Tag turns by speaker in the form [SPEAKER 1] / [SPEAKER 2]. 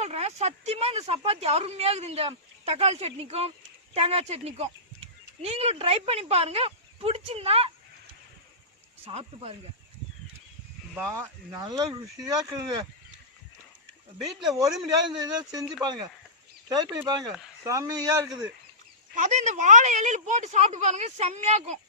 [SPEAKER 1] சொல்றேன். சத்தியமா இந்த சப்பாத்தி அருமையா இருக்குது இந்த தக்காளி சட்னிக்கும் தேங்காய் சட்னிக்கும். நீங்களும் ட்ரை பண்ணி பாருங்க. பிடிச்சிருந்தா சாப்பிட்டு பாருங்க.
[SPEAKER 2] பா நல்ல ருசியாக இருக்குங்க வீட்டில் ஒரு முடியாது இந்த இதை செஞ்சு பாருங்க. ட்ரை பண்ணி பாருங்க. செம்மையாக இருக்குது.
[SPEAKER 1] அது இந்த வாழை இலையில போட்டு சாப்பிட்டு பாருங்க. செம்மையா இருக்கும்.